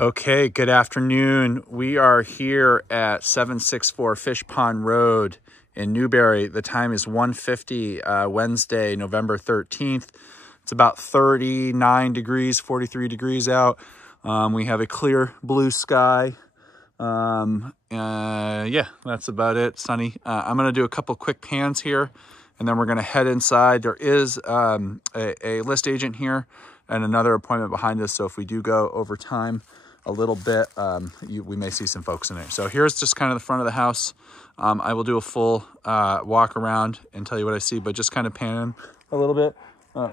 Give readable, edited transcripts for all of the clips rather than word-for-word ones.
Okay, good afternoon. We are here at 764 Fish Pond Road in Newberry. The time is 1:50, Wednesday, November 13th. It's about 39 degrees, 43 degrees out. We have a clear blue sky. Yeah, that's about it. Sunny. I'm going to do a couple quick pans here, and then we're going to head inside. There is a list agent here and another appointment behind us. So if we do go over time a little bit, we may see some folks in there. So here's just kind of the front of the house. I will do a full walk around and tell you what I see, but just kind of pan a little bit.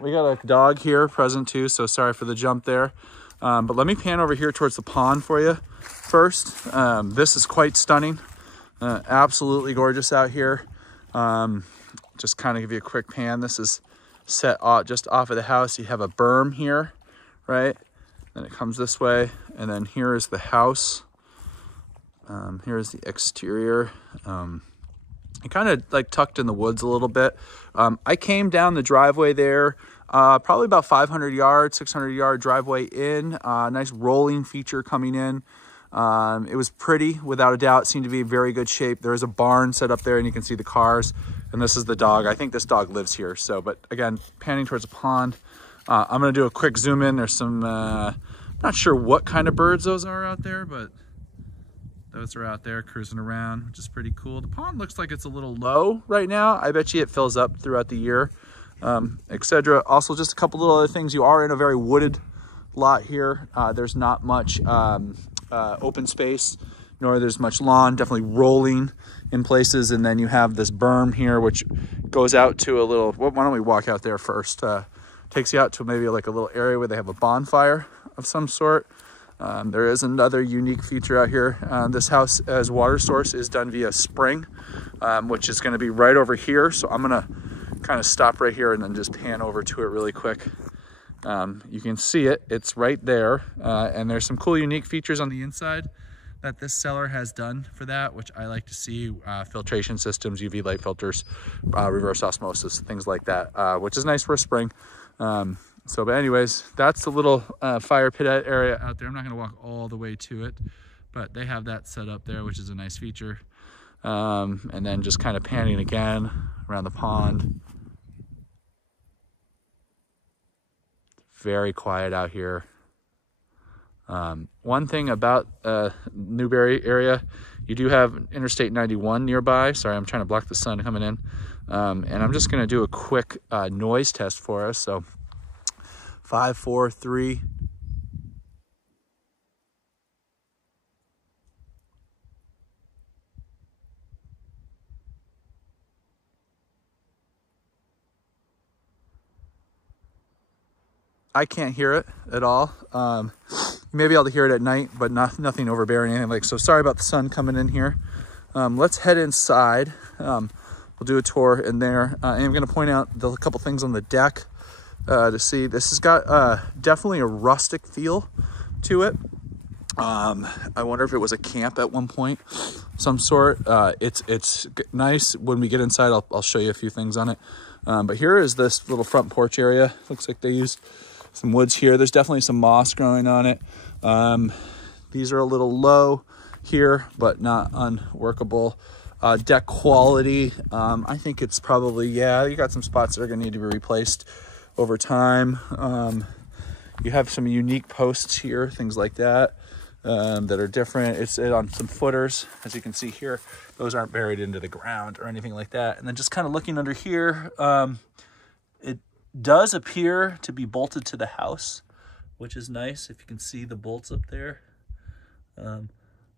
We got a dog here present too, so sorry for the jump there. But let me pan over here towards the pond for you first. This is quite stunning. Absolutely gorgeous out here. Just kind of give you a quick pan. This is set just off of the house. You have a berm here, right? And it comes this way. And then here is the house. Here is the exterior. It kind of like tucked in the woods a little bit. I came down the driveway there, probably about 500 yards, 600 yard driveway in. Nice rolling feature coming in. It was pretty, without a doubt. Seemed to be in very good shape. There is a barn set up there and you can see the cars. And this is the dog. I think this dog lives here. So, but again, panning towards a pond. I'm going to do a quick zoom in. There's some, not sure what kind of birds those are out there, but those are out there cruising around, which is pretty cool. The pond looks like it's a little low right now. I bet you it fills up throughout the year, etc. Also, just a couple little other things. You are in a very wooded lot here. There's not much open space, nor there's much lawn, definitely rolling in places. And then you have this berm here, which goes out to a little, why don't we walk out there first? Takes you out to maybe like a little area where they have a bonfire of some sort. There is another unique feature out here. This house as water source is done via spring, which is going to be right over here. So I'm going to kind of stop right here and then just pan over to it really quick. You can see it, it's right there. And there's some cool unique features on the inside that this seller has done for that, which I like to see. Filtration systems, UV light filters, reverse osmosis, things like that, which is nice for a spring. But anyways, that's the little fire pit area out there. I'm not going to walk all the way to it, but they have that set up there, which is a nice feature. And then just kind of panning again around the pond. Very quiet out here. One thing about Newberry area, you do have Interstate 91 nearby. Sorry, I'm trying to block the sun coming in. And I'm just going to do a quick noise test for us. So 5, 4, 3. I can't hear it at all. You may be able to hear it at night, but nothing overbearing, anything like. So sorry about the sun coming in here. Let's head inside. We'll do a tour in there. And I'm going to point out a couple things on the deck to see. This has got definitely a rustic feel to it. I wonder if it was a camp at one point, some sort. It's nice. When we get inside, I'll show you a few things on it. But here is this little front porch area. Looks like they used some woods here. There's definitely some moss growing on it. These are a little low here, but not unworkable. Deck quality, I think it's probably, yeah, you got some spots that are going to need to be replaced over time. You have some unique posts here, things like that, that are different. It's on some footers, as you can see here. Those aren't buried into the ground or anything like that. And then just kind of looking under here, it does appear to be bolted to the house, which is nice. If you can see the bolts up there,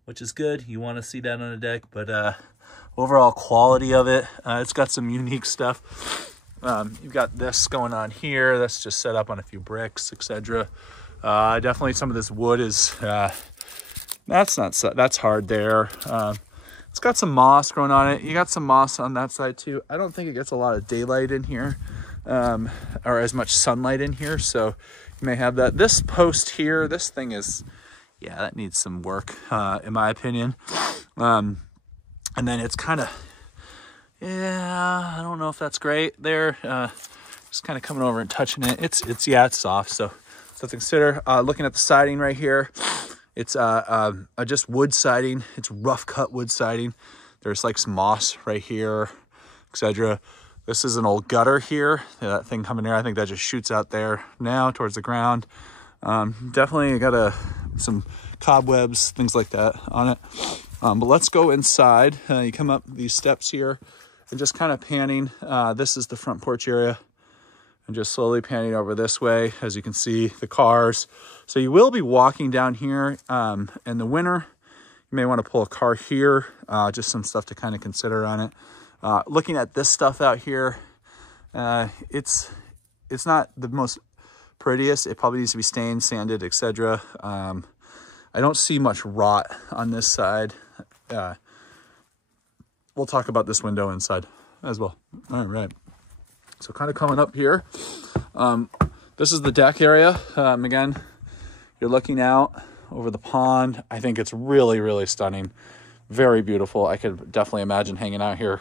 which is good. You want to see that on a deck, but overall quality of it, it's got some unique stuff. You've got this going on here. That's just set up on a few bricks, etc. Definitely some of this wood is, that's hard there. It's got some moss growing on it. You got some moss on that side too. I don't think it gets a lot of daylight in here, or as much sunlight in here. So you may have that. This post here, this thing is, yeah, that needs some work, in my opinion. And then it's kind of, yeah, I don't know if that's great there. Just kind of coming over and touching it. It's soft, so to consider. Looking at the siding right here, It's just wood siding. It's rough cut wood siding. There's like some moss right here, etc. This is an old gutter here. That thing coming here, I think that just shoots out there now towards the ground. Definitely got some cobwebs, things like that on it. But let's go inside. You come up these steps here and just kind of panning. This is the front porch area. And just slowly panning over this way, as you can see the cars. So you will be walking down here in the winter. You may want to pull a car here, just some stuff to kind of consider on it. Looking at this stuff out here, it's not the most prettiest. It probably needs to be stained, sanded, etc. I don't see much rot on this side. We'll talk about this window inside as well. All right. So kind of coming up here, this is the deck area. Again, you're looking out over the pond. I think it's really, really stunning. Very beautiful. I could definitely imagine hanging out here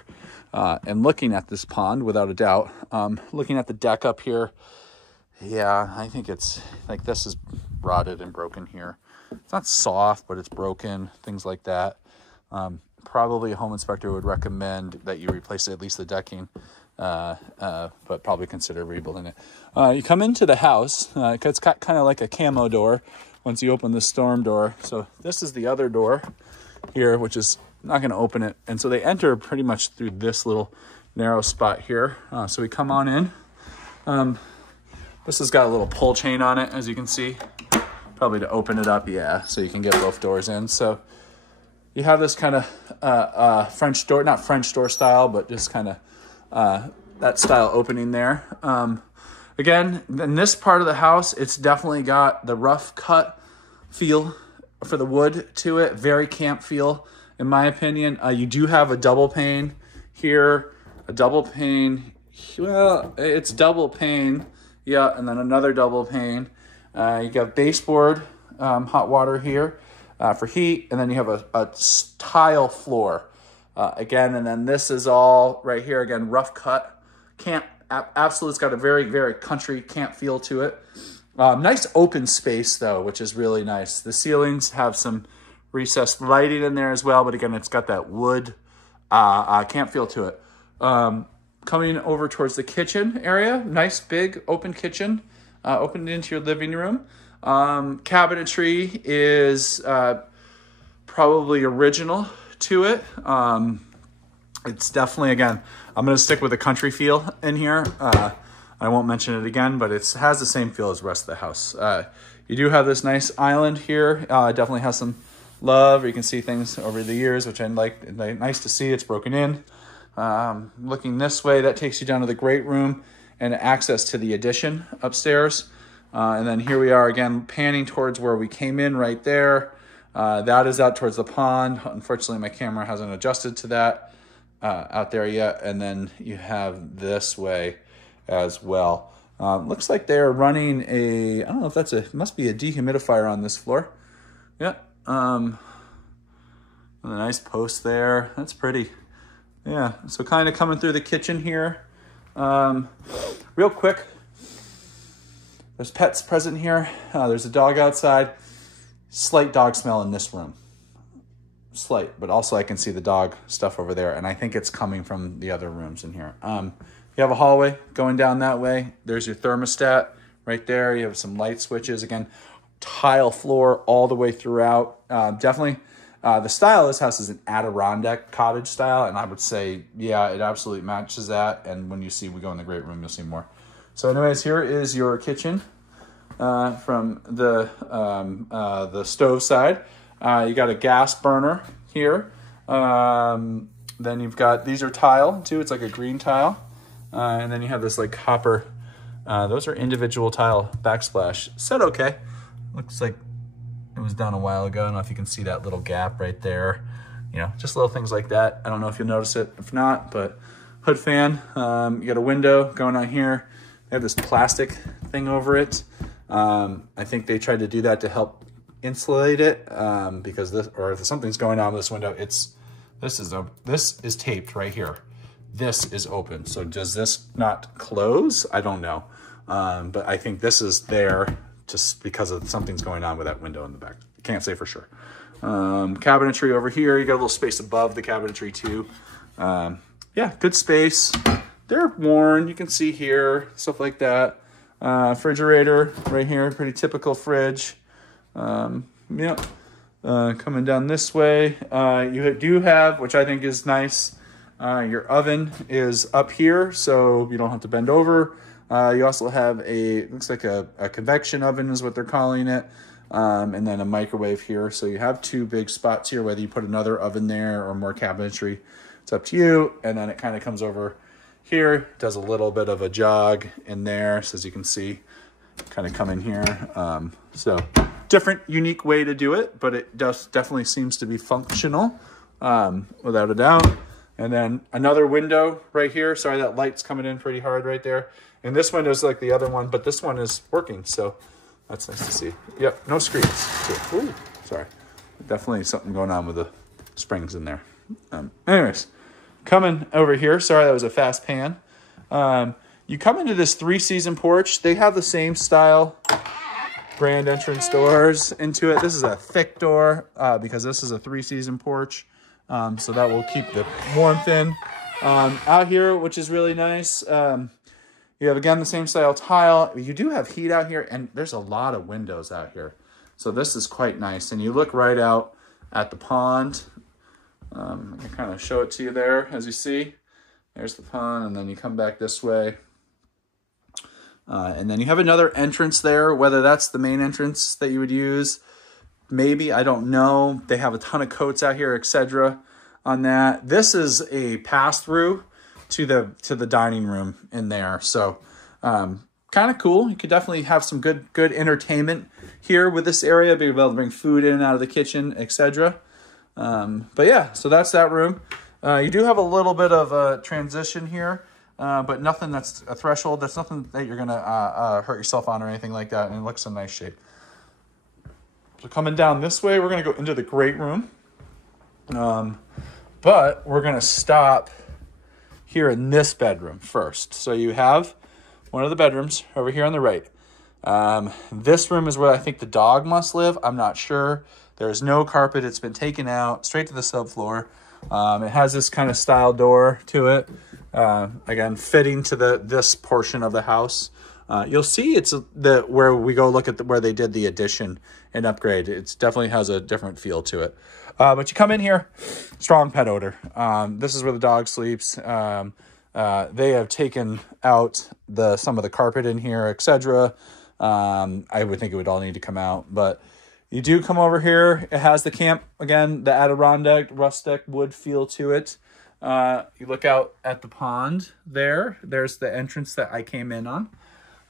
and looking at this pond without a doubt. Looking at the deck up here, yeah, I think it's like this is rotted and broken here. It's not soft, but it's broken, things like that. Probably a home inspector would recommend that you replace at least the decking. But probably consider rebuilding it. You come into the house, it's got kind of like a camo door once you open the storm door. So this is the other door here, which is not going to open it. And so they enter pretty much through this little narrow spot here. So we come on in. This has got a little pull chain on it, as you can see, probably to open it up. Yeah. So you can get both doors in. So you have this kind of, French door, not French door style, but just kind of, that style opening there. Again, in this part of the house, it's definitely got the rough cut feel for the wood to it. Very camp feel, in my opinion. You do have a double pane here, a double pane. Well, it's double pane. Yeah, and then another double pane. You got baseboard, hot water here for heat, and then you have a tile floor. Again, and then this is all right here, again, rough cut. Camp, absolutely, it's got a very, very country camp feel to it. Nice open space, though, which is really nice. The ceilings have some recessed lighting in there as well, but again, it's got that wood camp feel to it. Coming over towards the kitchen area, nice big open kitchen, opened into your living room. Cabinetry is probably original to it. It's definitely, again, I'm going to stick with the country feel in here. I won't mention it again, but it has the same feel as the rest of the house. You do have this nice island here. It definitely has some love. You can see things over the years, which I like. Nice to see. It's broken in. Looking this way, that takes you down to the great room and access to the addition upstairs. And then here we are again, panning towards where we came in right there. That is out towards the pond. Unfortunately, my camera hasn't adjusted to that out there yet. And then you have this way as well. Looks like they're running I don't know if that's must be a dehumidifier on this floor. Yeah. And a nice post there. That's pretty. Yeah. So kind of coming through the kitchen here. Real quick. There's pets present here. There's a dog outside. Slight dog smell in this room. Slight, but also I can see the dog stuff over there, and I think it's coming from the other rooms in here. You have a hallway going down that way. There's your thermostat right there. You have some light switches. Again, tile floor all the way throughout. Definitely, the style of this house is an Adirondack cottage style, and I would say, yeah, it absolutely matches that. And when we go in the great room, you'll see more. So anyways, here is your kitchen from the stove side. You got a gas burner here. Then you've got, these are tile too. It's like a green tile. And then you have this like copper. Those are individual tile backsplash. Said okay. Looks like it was done a while ago. I don't know if you can see that little gap right there. You know, just little things like that. I don't know if you'll notice it. If not, but hood fan. You got a window going on here. They have this plastic thing over it. I think they tried to do that to help insulate it because this, or if something's going on with this window, this is taped right here. This is open. So does this not close? I don't know. But I think this is there just because of something's going on with that window in the back. Can't say for sure. Cabinetry over here. You got a little space above the cabinetry too. Yeah, good space. They're worn. You can see here, stuff like that. Refrigerator right here, pretty typical fridge. Yeah. Coming down this way, you do have, which I think is nice, your oven is up here, so you don't have to bend over. You also have looks like a convection oven is what they're calling it. And then a microwave here. So you have two big spots here, whether you put another oven there or more cabinetry, it's up to you. And then it kind of comes over here, does a little bit of a jog in there. So as you can see, kind of come in here. So different, unique way to do it, but it definitely seems to be functional, without a doubt. And then another window right here. Sorry, that light's coming in pretty hard right there. And this window's like the other one, but this one is working. So that's nice to see. Yep, no screens. Ooh, sorry. Definitely something going on with the springs in there. Anyways, coming over here. Sorry, that was a fast pan. You come into this 3-season porch. They have the same style grand entrance doors into it. This is a thick door because this is a 3-season porch. So that will keep the warmth in. Out here, which is really nice. You have, again, the same style tile. You do have heat out here, and there's a lot of windows out here. So this is quite nice. And you look right out at the pond. I can kind of show it to you there, as you see. There's the pond, and then you come back this way. And then you have another entrance there, whether that's the main entrance that you would use. Maybe, I don't know. They have a ton of coats out here, etc. on that. This is a pass-through to the dining room in there. So kind of cool. You could definitely have some good entertainment here with this area, be able to bring food in and out of the kitchen, etc. But yeah, so that's that room. You do have a little bit of a transition here, but nothing that's a threshold. That's nothing that you're gonna hurt yourself on or anything like that, and it looks in nice shape. So coming down this way, we're gonna go into the great room, but we're gonna stop here in this bedroom first. So you have one of the bedrooms over here on the right. This room is where I think the dog must live. I'm not sure. There's no carpet. It's been taken out straight to the subfloor. It has this kind of style door to it. Again, fitting to this portion of the house. You'll see it's where we go look at where they did the addition and upgrade. It definitely has a different feel to it. But you come in here, strong pet odor. This is where the dog sleeps. They have taken out some of the carpet in here, etc. I would think it would all need to come out, but you do come over here. It has the camp, again, the Adirondack rustic wood feel to it. You look out at the pond there. There's the entrance that I came in on.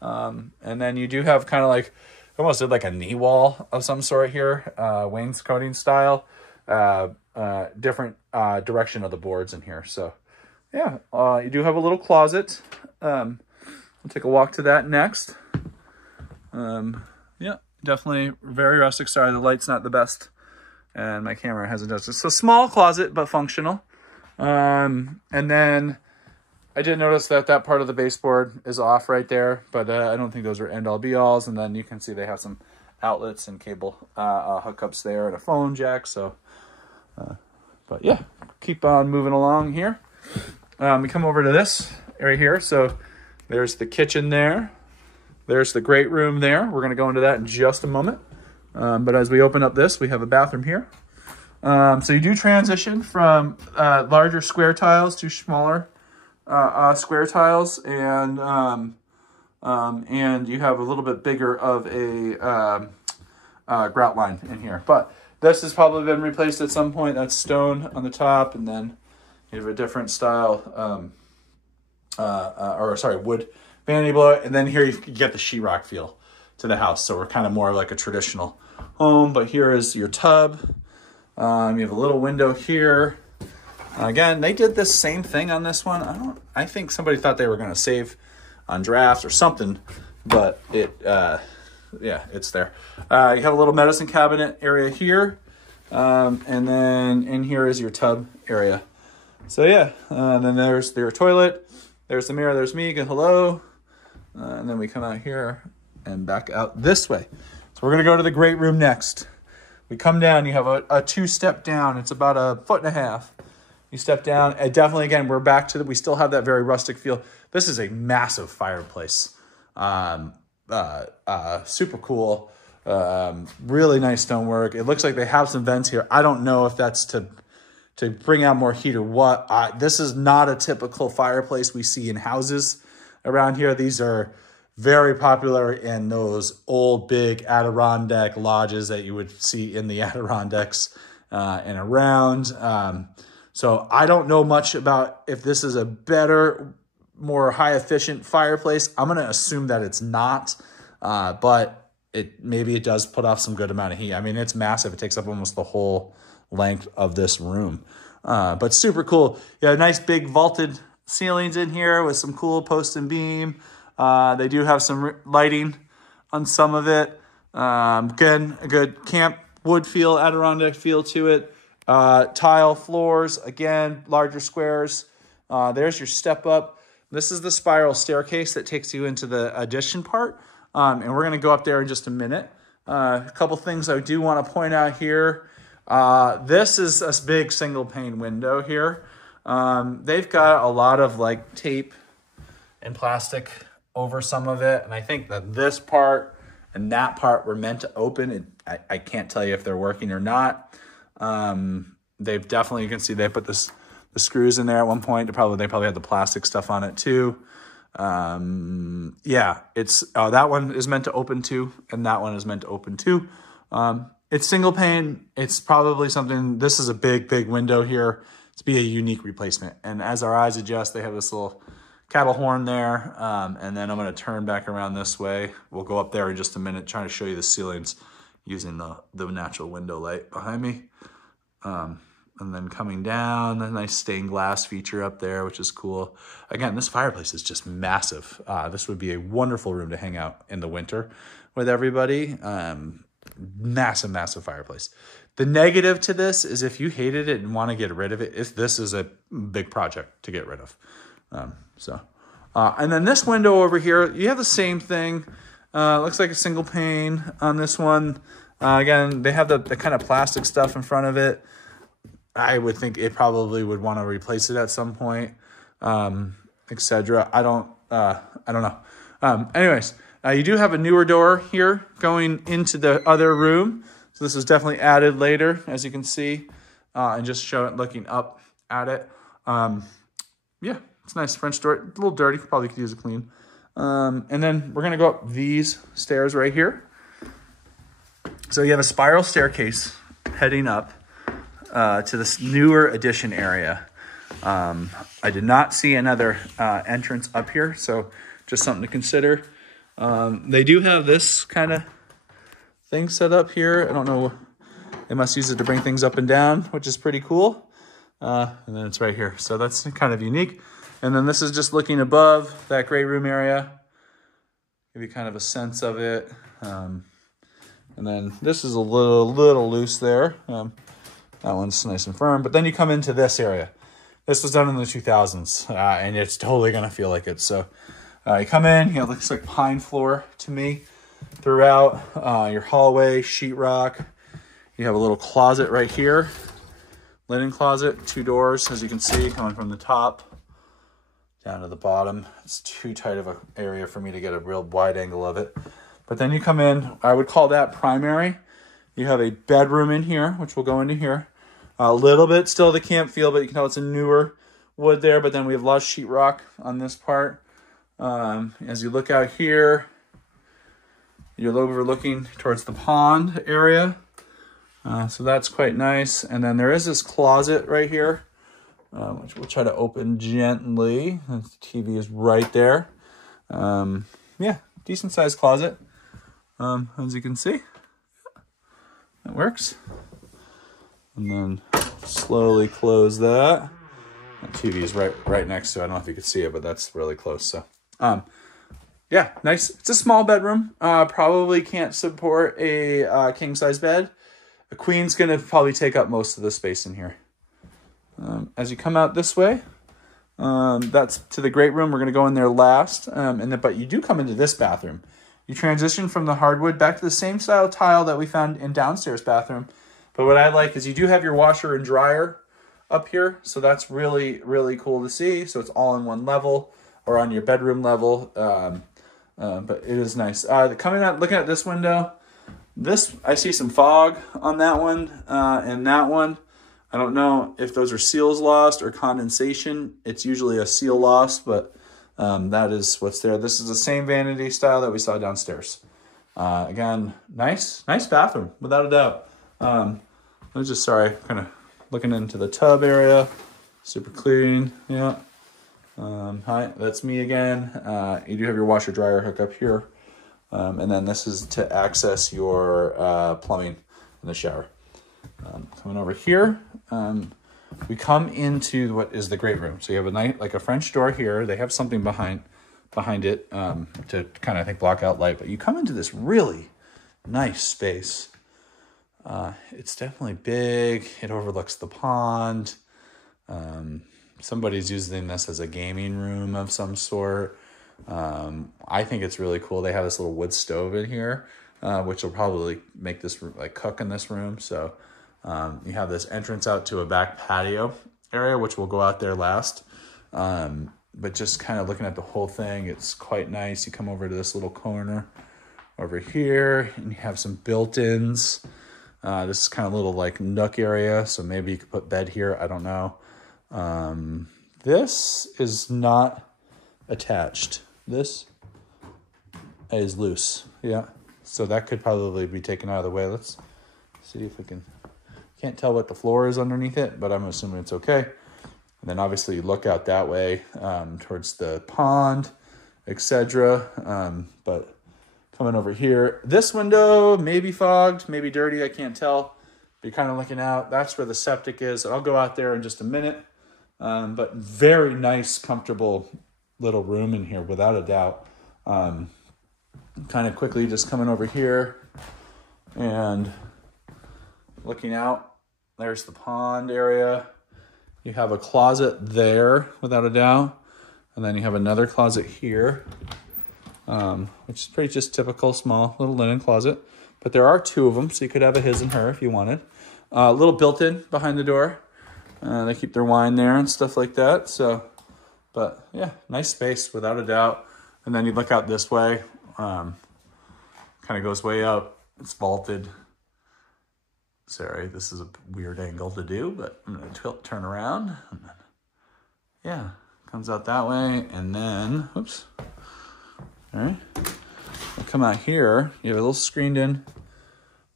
And then you do have kind of like, almost like a knee wall of some sort here, wainscoting style. Different direction of the boards in here. So yeah, you do have a little closet. We'll take a walk to that next. Yeah, definitely very rustic. Sorry, the light's not the best and my camera hasn't done it. So small closet, but functional. And then I did notice that part of the baseboard is off right there, but I don't think those are end-all be-alls. And then you can see they have some outlets and cable hookups there and a phone jack. So, but yeah, keep on moving along here. We come over to this area here. So there's the kitchen there. There's the great room there. We're going to go into that in just a moment. But as we open up this, we have a bathroom here. So you do transition from larger square tiles to smaller square tiles, and you have a little bit bigger of a grout line in here. But this has probably been replaced at some point. That's stone on the top, and then you have a different style, wood vanity below it. And then here you get the sheetrock feel to the house. So we're kind of more like a traditional home, but here is your tub. You have a little window here. Again, they did this same thing on this one. I think somebody thought they were going to save on drafts or something, but yeah, it's there. You have a little medicine cabinet area here. And then in here is your tub area. So yeah, then there's your toilet. There's the mirror. There's me. Good hello. And then we come out here and back out this way. So we're gonna go to the great room next. We come down, you have a two-step down. It's about 1.5 feet. You step down, and definitely, again, we're back to we still have that very rustic feel. This is a massive fireplace. Super cool. Really nice stonework. It looks like they have some vents here. I don't know if that's to bring out more heat or what. This is not a typical fireplace we see in houses around here. These are very popular in those old big Adirondack lodges that you would see in the Adirondacks and around. So I don't know much about if this is a better, more high efficient fireplace. I'm going to assume that it's not, but maybe it does put off some good amount of heat. I mean, it's massive. It takes up almost the whole length of this room, but super cool. You have nice big vaulted ceilings in here with some cool post and beam. They do have some lighting on some of it. Again, a good camp wood feel, Adirondack feel to it. Tile floors, again, larger squares. There's your step up. This is the spiral staircase that takes you into the addition part. And we're going to go up there in just a minute. A couple things I do want to point out here. This is a big single pane window here. They've got a lot of like tape and plastic over some of it. And I think that this part and that part were meant to open. I can't tell you if they're working or not. They've definitely, you can see they put the screws in there at one point. They probably had the plastic stuff on it too. Yeah, that one is meant to open too. And that one is meant to open too. It's single pane. It's probably something, this is a big window here to be a unique replacement. And as our eyes adjust, they have this little cattle horn there. And then I'm going to turn back around this way. We'll go up there in just a minute, trying to show you the ceilings using the natural window light behind me. And then coming down, a nice stained glass feature up there, which is cool. Again, this fireplace is just massive. This would be a wonderful room to hang out in the winter with everybody. Massive fireplace. The negative to this is if you hated it and want to get rid of it, this is a big project to get rid of. And then this window over here, you have the same thing. Looks like a single pane on this one. Again, they have the kind of plastic stuff in front of it. I would think it probably would want to replace it at some point, etc. I don't know. Anyways, you do have a newer door here going into the other room. So this was definitely added later, as you can see, and just show it looking up at it. Yeah, it's a nice French door. A little dirty, probably could use a clean. And then we're going to go up these stairs right here. So you have a spiral staircase heading up to this newer addition area. I did not see another entrance up here, so just something to consider. They do have this kind of thing set up here. I don't know. They must use it to bring things up and down, which is pretty cool. And then it's right here. So that's kind of unique. And then this is just looking above that great room area. Give you kind of a sense of it. And then this is a little loose there. That one's nice and firm. But then you come into this area. This was done in the 2000s, and it's totally going to feel like it. So you come in, it looks like pine floor to me throughout your hallway, sheetrock. You have a little closet right here, linen closet, 2 doors, as you can see, coming from the top down to the bottom. It's too tight of an area for me to get a real wide angle of it. But then you come in, I would call that primary. You have a bedroom in here, which will go into here. A little bit still the camp feel, but you can tell it's a newer wood there. But then we have a lot of sheetrock on this part. As you look out here, you're overlooking towards the pond area. So that's quite nice. And then there is this closet right here, which we'll try to open gently. The TV is right there. Yeah, decent sized closet, as you can see. That works. And then slowly close that. The TV is right next to it. I don't know if you can see it, but that's really close. So, yeah, nice. It's a small bedroom. Probably can't support a king size bed. A queen's gonna probably take up most of the space in here. As you come out this way, that's to the great room. We're gonna go in there last. But you do come into this bathroom. you transition from the hardwood back to the same style tile that we found in downstairs bathroom. But what I like is you do have your washer and dryer up here. So that's really, really cool to see. So it's all in one level or on your bedroom level. But it is nice. Coming out, looking at this window, I see some fog on that one and that one. I don't know if those are seals lost or condensation. It's usually a seal lost, but that is what's there. This is the same vanity style that we saw downstairs. Again, nice bathroom, without a doubt. I was just, sorry, kind of looking into the tub area. Super clean, yeah. Hi, that's me again. You do have your washer dryer hook up here. And then this is to access your plumbing in the shower. Coming over here, we come into what is the great room. So you have like a French door here. They have something behind it to kind of, I think, block out light. But you come into this really nice space. It's definitely big. It overlooks the pond. Somebody's using this as a gaming room of some sort. I think it's really cool. They have this little wood stove in here, which will probably make this like cook in this room. So you have this entrance out to a back patio area, which we'll go out there last. But just kind of looking at the whole thing, it's quite nice. You come over to this little corner over here and you have some built-ins. This is kind of a little like nook area. So maybe you could put bed here. I don't know. This is not attached. This is loose. Yeah. So that could probably be taken out of the way. Let's see if we can. Can't tell what the floor is underneath it, but I'm assuming it's okay. And then obviously you look out that way towards the pond, etc. But coming over here, this window may be fogged, maybe dirty, I can't tell. But you're kind of looking out. That's where the septic is. I'll go out there in just a minute. But very nice, comfortable little room in here, without a doubt. Kind of quickly just coming over here and looking out. There's the pond area. You have a closet there, without a doubt. And then you have another closet here, which is pretty just typical, small little linen closet. But there are two of them, so you could have a his and her if you wanted. A little built-in behind the door. They keep their wine there and stuff like that. So, but yeah, nice space, without a doubt. And then you look out this way, kind of goes way up. It's vaulted. Sorry, this is a weird angle to do, but I'm going to turn around. And then, yeah, comes out that way. And then, oops. All right. We'll come out here. You have a little screened in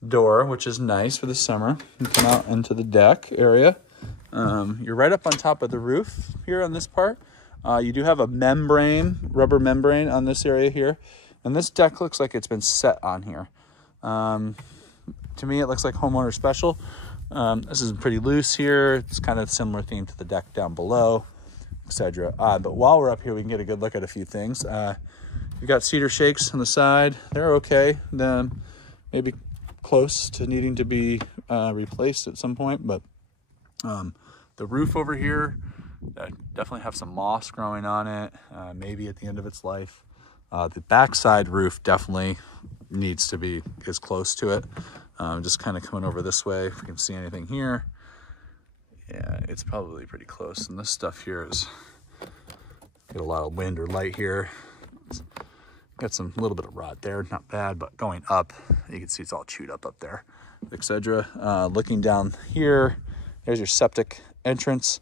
door, which is nice for the summer. You come out into the deck area. You're right up on top of the roof here on this part. You do have a membrane, rubber membrane on this area here. And this deck looks like it's been set on here. To me, it looks like homeowner special. This is pretty loose here. It's kind of similar theme to the deck down below, etc. But while we're up here, we can get a good look at a few things. You've got cedar shakes on the side. They're okay. Then maybe close to needing to be replaced at some point. But the roof over here, definitely have some moss growing on it, maybe at the end of its life. The backside roof definitely needs to be as close to it. Just kind of coming over this way, if we can see anything here. Yeah, it's probably pretty close. And this stuff here is, get a lot of wind or light here. It's got some little bit of rot there, not bad, but going up, you can see it's all chewed up there, etc. Looking down here, there's your septic entrance.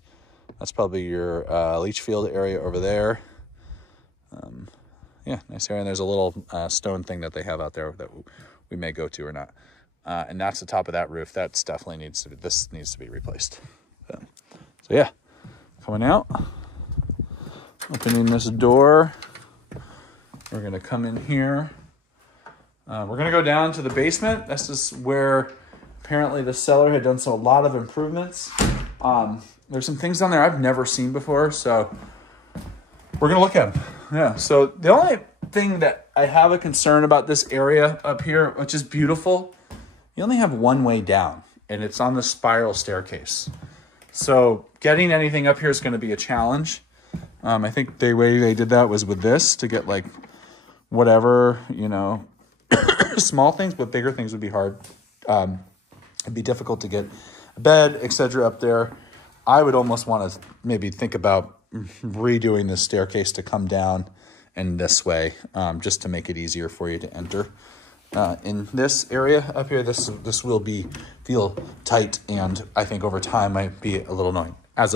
That's probably your leach field area over there. Yeah, nice area. And there's a little stone thing that they have out there that we may go to or not. And that's the top of that roof. That's definitely this needs to be replaced. So yeah, coming out, opening this door. We're gonna come in here. We're gonna go down to the basement. This is where apparently the seller had done a lot of improvements. There's some things down there I've never seen before, so we're gonna look at them. Yeah, so the only thing that I have a concern about this area up here, which is beautiful, you only have one way down, and it's on the spiral staircase. So getting anything up here is gonna be a challenge. I think the way they did that was with this to get like whatever, you know, small things, but bigger things would be hard. It'd be difficult to get a bed, etc. up there. I would almost want to maybe think about redoing the staircase to come down in this way, just to make it easier for you to enter. In this area up here, this will feel tight, and I think over time might be a little annoying as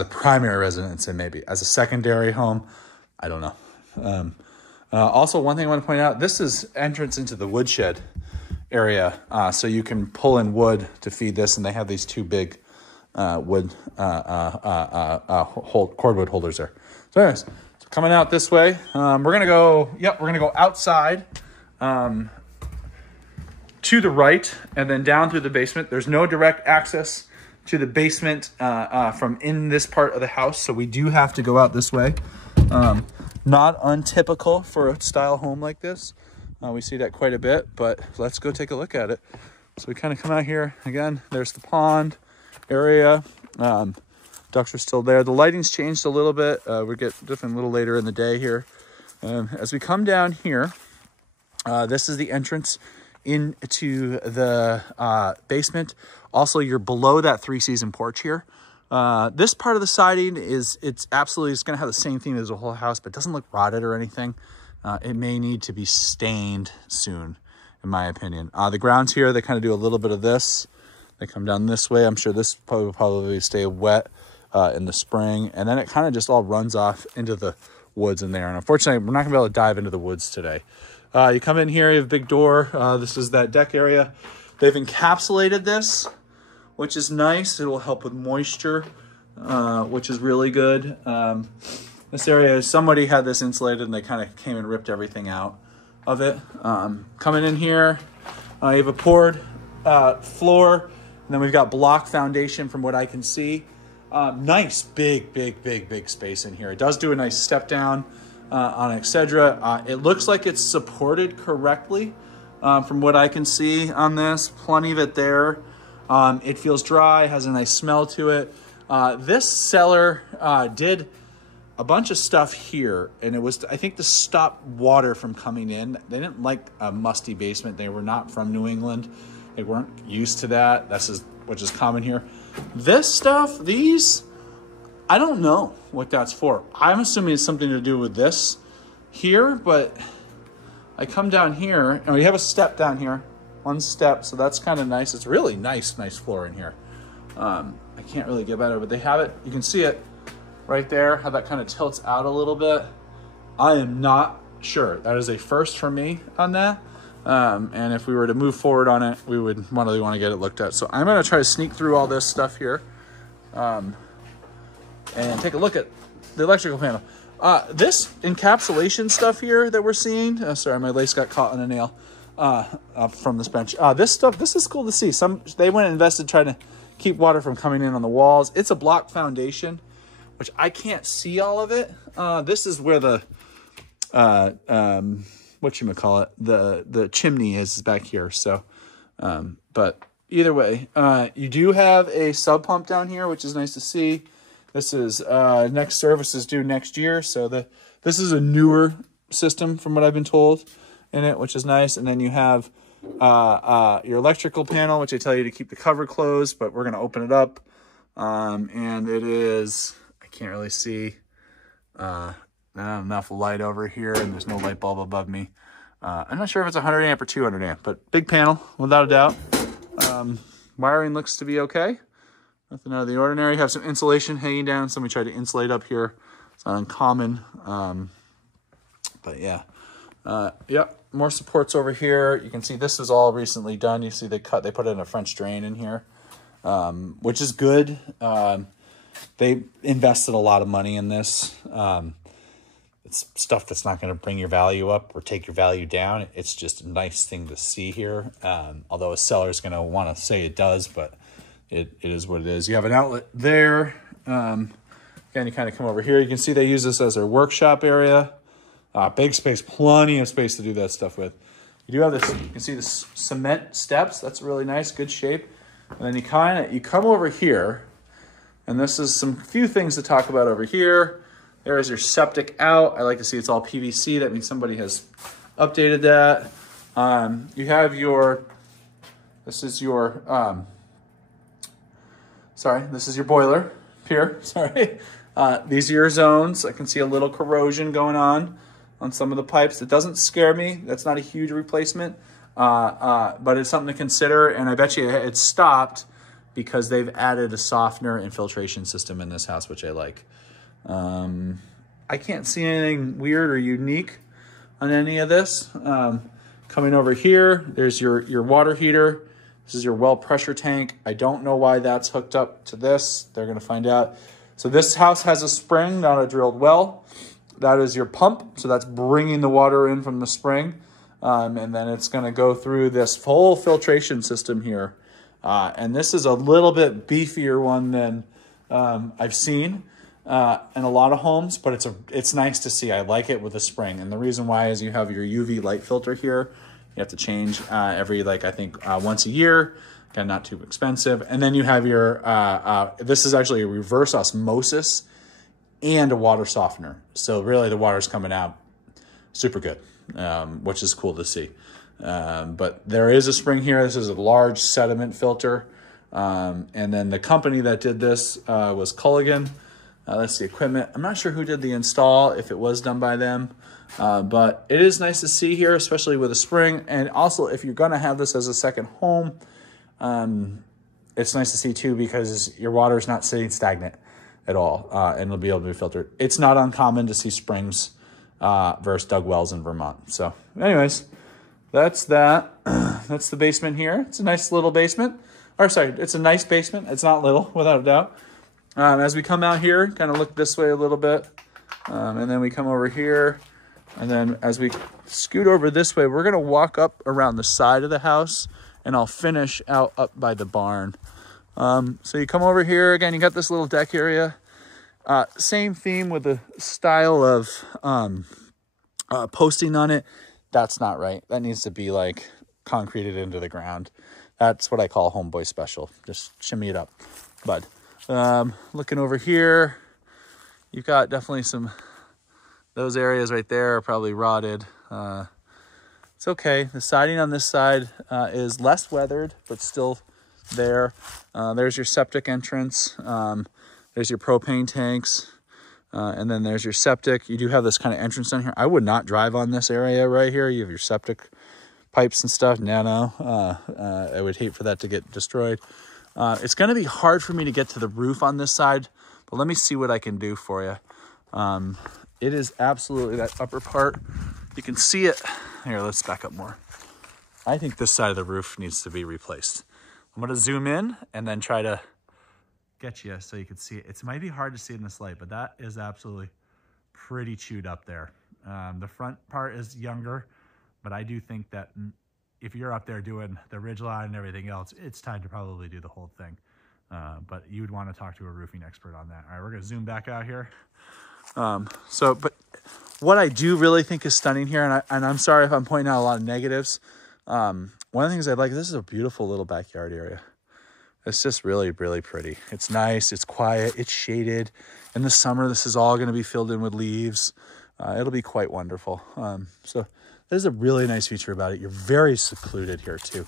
a primary residence, and maybe as a secondary home. I don't know. Also, one thing I want to point out: this is entrance into the woodshed area, so you can pull in wood to feed this, and they have these two big wood cordwood holders there. So anyways, so coming out this way, we're gonna go outside to the right and then down through the basement. There's no direct access to the basement from in this part of the house, so we do have to go out this way. Not untypical for a style home like this. We see that quite a bit, but let's go take a look at it. So we kind of come out here again. There's the pond area. Ducks are still there. The lighting's changed a little bit. We get different a little later in the day here. As we come down here, this is the entrance into the basement. Also, you're below that 3-season porch here. This part of the siding it's going to have the same theme as the whole house, but it doesn't look rotted or anything. It may need to be stained soon, in my opinion. The grounds here, they kind of do a little bit of this. They come down this way. I'm sure this will probably stay wet in the spring. And then it kind of just all runs off into the woods in there. And unfortunately, we're not going to be able to dive into the woods today. You come in here, you have a big door. This is that deck area. They've encapsulated this, which is nice. It will help with moisture, which is really good. This area, somebody had this insulated and they kind of came and ripped everything out of it. Coming in here, you have a poured floor, and then we've got block foundation from what I can see. Nice, big space in here. It does do a nice step down on Excedra. It looks like it's supported correctly from what I can see on this. Plenty of it there. It feels dry, has a nice smell to it. This cellar did a bunch of stuff here, and it was, I think, to stop water from coming in. They didn't like a musty basement. They were not from New England. They weren't used to that. Which is common here. This stuff, these, I don't know what that's for. I'm assuming it's something to do with this here, but I come down here, and we have a step down here. One step, so that's kind of nice. It's really nice floor in here. I can't really get better, but they have it. You can see it right there, how that kind of tilts out a little bit. I am not sure. That is a first for me on that. And if we were to move forward on it, we would really want to get it looked at. So I'm going to try to sneak through all this stuff here and take a look at the electrical panel. This encapsulation stuff here that we're seeing, sorry, my lace got caught on a nail from this bench. This is cool to see. They went and invested trying to keep water from coming in on the walls. It's a block foundation, which I can't see all of it. This is where the whatchamacallit, the chimney is back here. So, but either way, you do have a sub pump down here, which is nice to see. This is next service is due next year. So this is a newer system from what I've been told in it, which is nice. And then you have your electrical panel, which I tell you to keep the cover closed, but we're going to open it up. And it is, I can't really see not enough light over here, and there's no light bulb above me. I'm not sure if it's 100 amp or 200 amp, but big panel without a doubt. Wiring looks to be okay. Nothing out of the ordinary. Have some insulation hanging down. Somebody tried to insulate up here. It's not uncommon. But yeah. Yep. More supports over here. You can see this is all recently done. You see they put in a French drain in here, which is good. They invested a lot of money in this. It's stuff that's not going to bring your value up or take your value down. It's just a nice thing to see here. Although a seller is going to want to say it does, but it is what it is. You have an outlet there. Again, you kind of come over here. You can see they use this as their workshop area. Big space, plenty of space to do that stuff with. You do have this, you can see the cement steps. That's really nice, good shape. And then you come over here, and this is few things to talk about over here. There is your septic out. I like to see it's all PVC. That means somebody has updated that. You have your, this is your boiler here, sorry. These are your zones. I can see a little corrosion going on some of the pipes. It doesn't scare me. That's not a huge replacement, but it's something to consider. And I bet you it's stopped because they've added a softener and filtration system in this house, which I like. I can't see anything weird or unique on any of this. Coming over here, there's your water heater. This is your well pressure tank. I don't know why that's hooked up to this. They're gonna find out. So this house has a spring, not a drilled well. That is your pump. So that's bringing the water in from the spring. And then it's gonna go through this full filtration system here. And this is a little bit beefier one than I've seen in a lot of homes, but it's nice to see. I like it with a spring. And the reason why is you have your UV light filter here. You have to change every, I think once a year. Again, not too expensive. And then you have your, this is actually a reverse osmosis and a water softener. So really the water's coming out super good, which is cool to see. But there is a spring here. This is a large sediment filter. And then the company that did this was Culligan. That's the equipment. I'm not sure who did the install, if it was done by them. But it is nice to see here, especially with a spring. And also, if you're gonna have this as a second home, it's nice to see too, because your water is not sitting stagnant at all, and it'll be able to be filtered. It's not uncommon to see springs versus dug wells in Vermont. So anyways, that's that. That's the basement here. It's a nice little basement. Or sorry, it's a nice basement. It's not little, without a doubt. As we come out here, kind of look this way a little bit, and then we come over here. And then as we scoot over this way, we're gonna walk up around the side of the house, and I'll finish out up by the barn. So you come over here, again, you got this little deck area. Same theme with the style of posting on it. That's not right. That needs to be like concreted into the ground. That's what I call homeboy special. Just shimmy it up, bud. Looking over here, you've got definitely those areas right there are probably rotted. It's okay. The siding on this side is less weathered, but still there. There's your septic entrance. There's your propane tanks. And then there's your septic. You do have this kind of entrance down here. I would not drive on this area right here. You have your septic pipes and stuff. No. I would hate for that to get destroyed. It's going to be hard for me to get to the roof on this side, but let me see what I can do for you. It is absolutely that upper part. You can see it. Here, let's back up more. I think this side of the roof needs to be replaced. I'm going to zoom in and then try to get you so you can see it. It might be hard to see in this light, but that is absolutely pretty chewed up there. The front part is younger, but I do think that if you're up there doing the ridge line and everything else, it's time to probably do the whole thing. But you would want to talk to a roofing expert on that. All right, we're going to zoom back out here. But what I do really think is stunning here, and I'm sorry if I'm pointing out a lot of negatives. One of the things I like, this is a beautiful little backyard area. It's just really, really pretty. It's nice, it's quiet, it's shaded. In the summer, this is all gonna be filled in with leaves. It'll be quite wonderful. So there's a really nice feature about it. You're very secluded here too.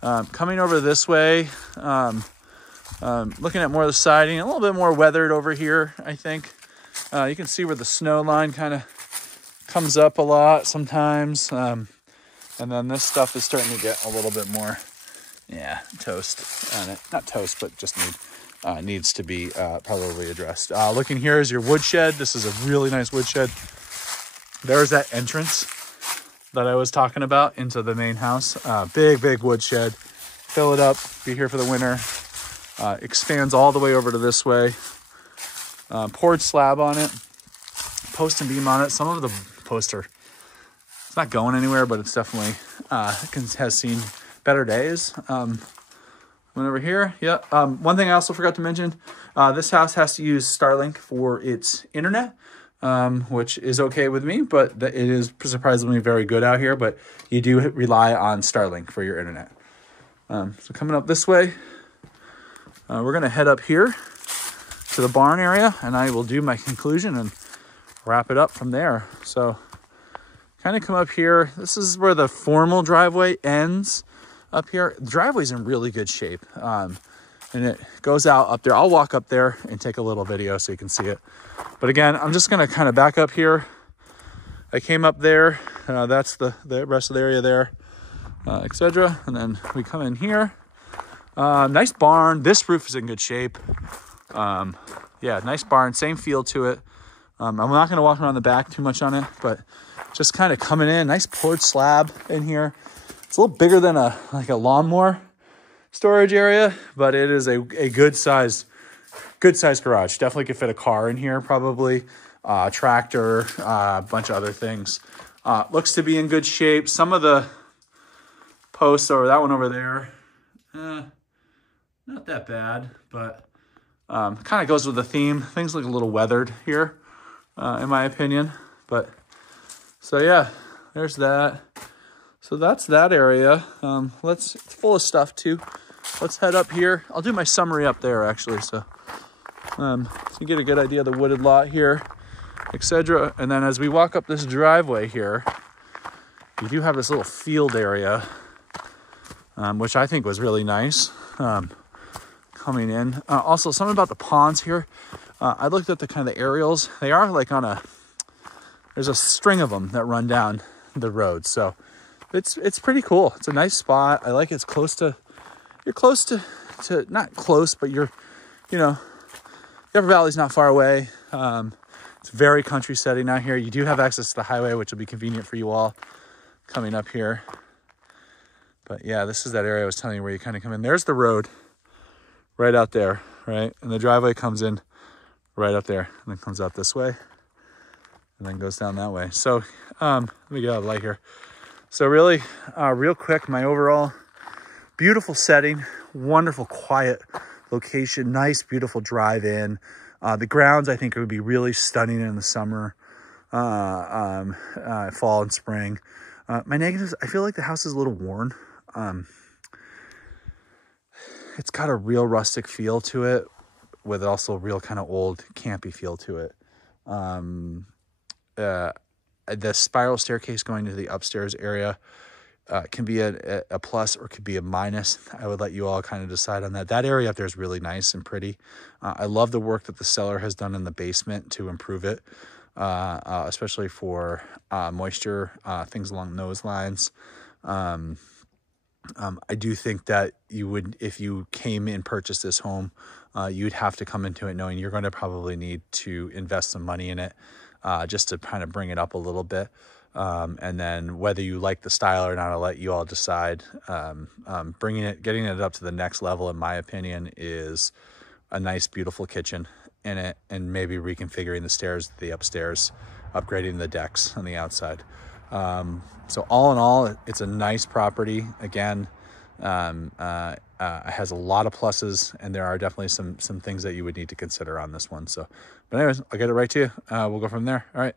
Coming over this way, looking at more of the siding, a little bit more weathered over here, I think. You can see where the snow line kind of comes up a lot sometimes. And then this stuff is starting to get a little bit more, toast on it. Not toast, but just needs to be probably addressed. Looking here is your woodshed. This is a really nice woodshed. There's that entrance that I was talking about into the main house. Big woodshed. Fill it up, be here for the winter. Expands all the way over to this way. Poured slab on it, post and beam on it. Some of the posts it's not going anywhere, but it's definitely has seen better days. Went over here, one thing I also forgot to mention, this house has to use Starlink for its internet, which is okay with me, but it is surprisingly very good out here, but you do rely on Starlink for your internet. So coming up this way, we're gonna head up here to the barn area, and I will do my conclusion and wrap it up from there. So kind of come up here. This is where the formal driveway ends up here. The driveway's in really good shape. And it goes out up there. I'll walk up there and take a little video so you can see it. But again, I'm just gonna kind of back up here. I came up there. That's the rest of the area there, etc. And then we come in here. Nice barn. This roof is in good shape. Yeah, nice barn. Same feel to it. I'm not gonna walk around the back too much on it, but just kind of coming in. Nice porch slab in here. It's a little bigger than a lawnmower storage area, but it is a good size garage. Definitely could fit a car in here, probably tractor, a bunch of other things. Looks to be in good shape. Some of the posts, or that one over there, not that bad, but kind of goes with the theme. Things look a little weathered here, in my opinion. But so yeah, there's that. So that's that area. It's full of stuff too. Let's head up here. I'll do my summary up there actually, so you get a good idea of the wooded lot here, etc. And then as we walk up this driveway here, you do have this little field area, which I think was really nice. Coming in. Also, something about the ponds here. I looked at the kind of the aerials. They are like there's a string of them that run down the road. So it's pretty cool. It's a nice spot. I like it's close to, you're close to not close, but you're, Upper Valley's not far away. It's very country setting out here. You do have access to the highway, which will be convenient for you all coming up here. But yeah, this is that area I was telling you where you kind of come in. There's the road right out there, right? And the driveway comes in right up there and then comes out this way and then goes down that way. So let me get out of the light here. So really, real quick, my overall beautiful setting, wonderful, quiet location, nice, beautiful drive in. The grounds, I think, would be really stunning in the summer, fall and spring. My negatives, I feel like the house is a little worn. It's got a real rustic feel to it with also a real kind of old campy feel to it. The spiral staircase going to the upstairs area can be a plus or could be a minus. I would let you all kind of decide on that. That area up there is really nice and pretty. I love the work that the seller has done in the basement to improve it, especially for moisture, things along those lines. I do think that you would, if you came and purchased this home, you'd have to come into it knowing you're going to probably need to invest some money in it, just to kind of bring it up a little bit. And then whether you like the style or not, I'll let you all decide. Getting it up to the next level, in my opinion, is a nice, beautiful kitchen in it, and maybe reconfiguring the stairs, the upstairs, upgrading the decks on the outside. So all in all, it's a nice property. Again, it has a lot of pluses, and there are definitely some things that you would need to consider on this one. So, but anyways, I'll get it right to you. We'll go from there. All right.